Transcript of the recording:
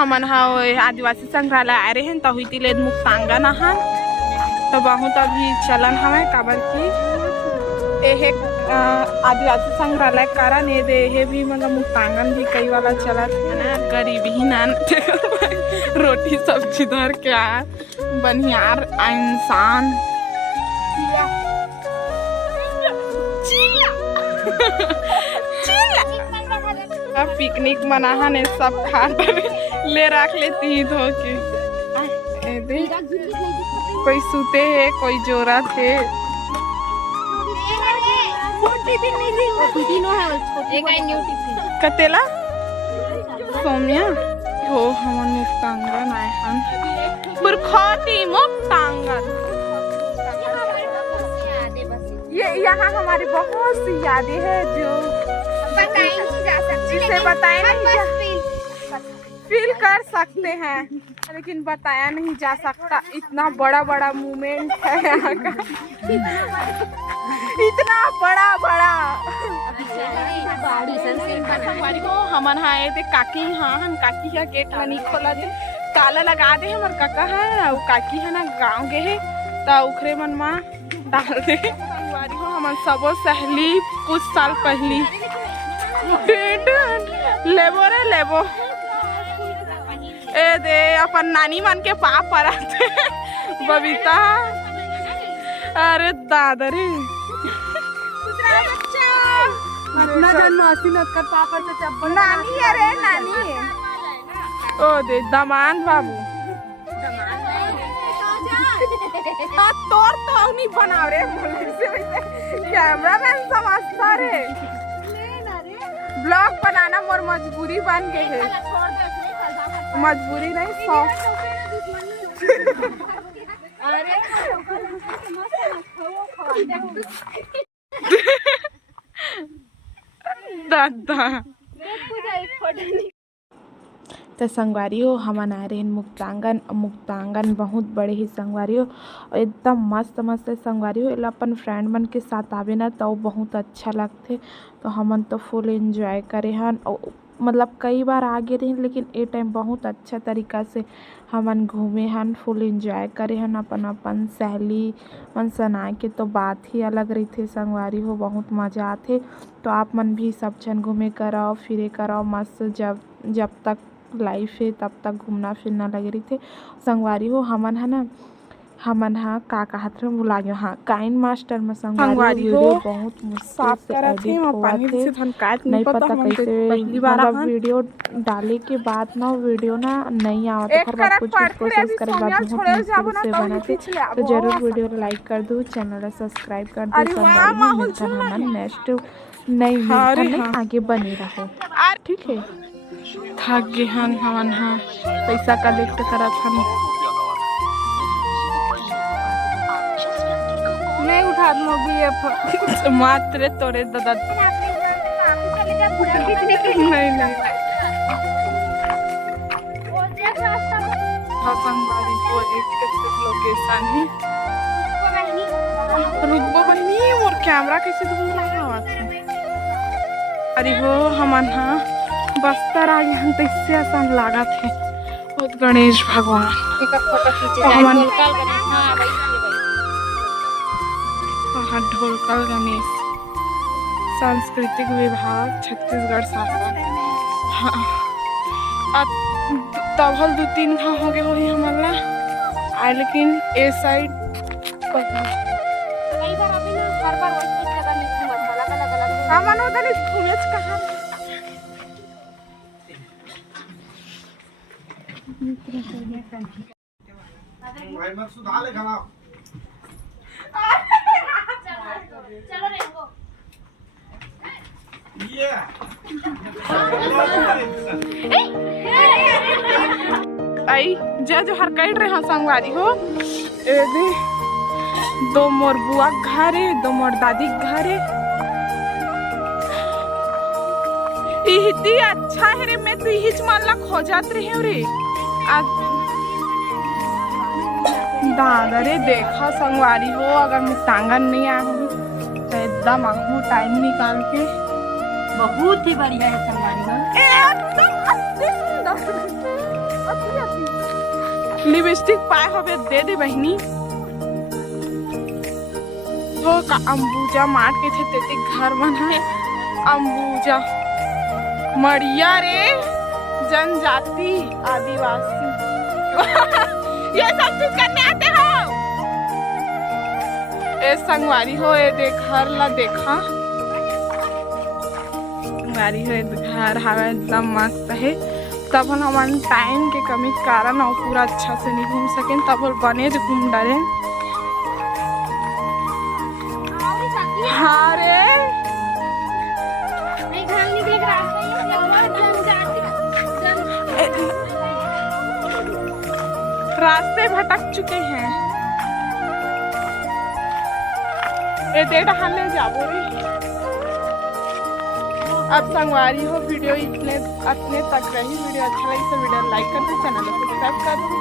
हमन हा आदिवासी संग्रहालय आए रहे तो हुई तिले मुक्तांगन हा तो बहुत अभी चलन हमें काबर की ये आदिवासी संग्रहालय कारण ये भी मतलब मुक्तांगन भी कई वाला चला था। गरीब ही ना रोटी सब्जी धर के आया बनियार इंसान पिकनिक मना ने सब खा ले रख लेती ही धो के कोई सूते है कोई जोरा थे कतेला सोमिया हो हम मुक्तांगन आए हम बुरखोटी मुक्तांगन ये यहाँ हमारी बहुत सी यादें हैं जो जिसे बताया नहीं फील कर सकते हैं लेकिन बताया नहीं जा सकता। इतना बड़ा बड़ा मूवमेंट है यहाँ का इतना बड़ा बड़ा हमन आए थे काकी हाँ हम काकी का गेट नहीं खोला थे ताला लगा दे हमार काका है काकी है ना गाँव गए है तो उखरे मन मा डाल दे हम सबो सहेली कुछ साल पहली लेबो रे लेबो ए दे अपन नानी मन के पाप पराते बबीता अरे दादा रे नानी अरे नानी ओ दे दमान बाबू तोर तो नहीं बना रे कैमरा मैन समझता रे ब्लॉग बनाना मोर मजबूरी बन गई है मजबूरी नहीं शौक दादा तो संगवारी हो हमन आ रहे मुक्तांगन बहुत बड़े ही संगवारी हो एकदम मस्त मस्त संगवारी हो अपन फ्रेंड मन के साथ आवे ना तो बहुत अच्छा लगते तो हमन तो फुल एंजॉय करे हन मतलब कई बार आगे रहे लेकिन ए टाइम बहुत अच्छा तरीका से हमन घूमे हन फुल एंजॉय करे हन अपन सहेली मन सनाए के तो बात ही अलग रही थे संगवारी हो बहुत मज़ा आते तो आप मन भी सब जन घूमे कराओ फिरे कराओ मस्त जब तक लाइफ है तब तक घूमना फिरना लगे रही थे संगवारी हो हमन है ना हमन हा का कहत रहे बुला गयो हाँ काइन मास्टर में संगवारी हो बहुत मुश्किल से एडिट हुआ थे नहीं पता कैसे मतलब वीडियो डाले के बाद ना वीडियो ना नहीं आवत फिर बाद कुछ प्रोसेस करे बाद बहुत मुश्किल से बनाते तो जरूर वीडियो लाइक कर दो चैनल सब्सक्राइब कर दो संगवारी मिलता हमन नेक्स्ट नहीं आगे बने रहो ठीक है। थक गए हन हमन हाँ पैसा कलेक्ट करत हन नहीं उठा मोबी मात्र तोरे दादा नहीं संगवारी को एक लोकेशन है रुकबो बहनी और कैमरा कैसे धूम रहा अरे हो हमन हाँ बस्तर आ गए हम तो इससे आसान लगा थे बहुत गणेश भगवान ढोलकल गणेश सांस्कृतिक विभाग छत्तीसगढ़ शासन हाँ तब 2-3 घा हो गए वही हमारा आए लेकिन ए साइड आई जो हर कई रहे हाँ संगवारी हो दो मोर बुआ घर है 2 मोर दादी घर है इतनी अच्छा है रे मैं तो हिच मानला खोजत रहे रे दादा रे देखा संगवारी हो अगर मुक्तांगन नहीं आया हूँ तो एकदम आहू टाइम निकाल के बहुत ही बढ़िया है संगवारी हो एकदम अति सुंदर लिपस्टिक पाए हवे दे दे बहनी तो का अंबुजा मार के थे तेते घर बना है अंबुजा मड़िया रे जनजाति आदिवासी ये सब चीज करने आते हो ए संगवारी हो ए देख घर ला देखा संगवारी हो घर हवा एकदम मस्त है तब हम टाइम के कमी के कारण और पूरा अच्छा से नहीं घूम सकें तब बने घूम डाले हाँ रे रास्ते भटक चुके हैं ए डेढ़ ले जाबो रे अब संगवारी हो वीडियो इतने तक रही वीडियो अच्छा लगी तो वीडियो लाइक कर दो चैनल को सब्सक्राइब कर दो।